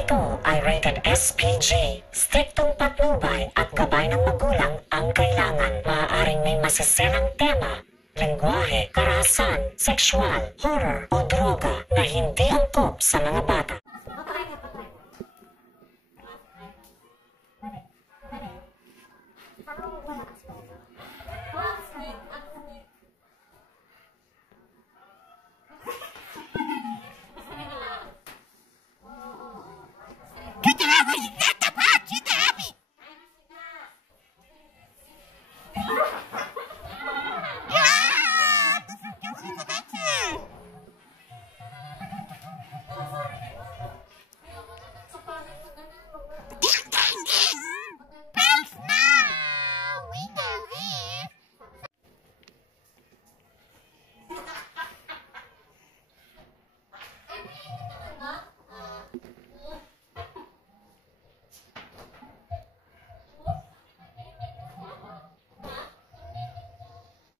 ito ay rated SPG. Striktong patnubay at gabay ng magulang ang kailangan. Maaaring may masasirang tema, lengguwahe, karahasan, sexual, horror o droga na hindi angkop sa mga bata.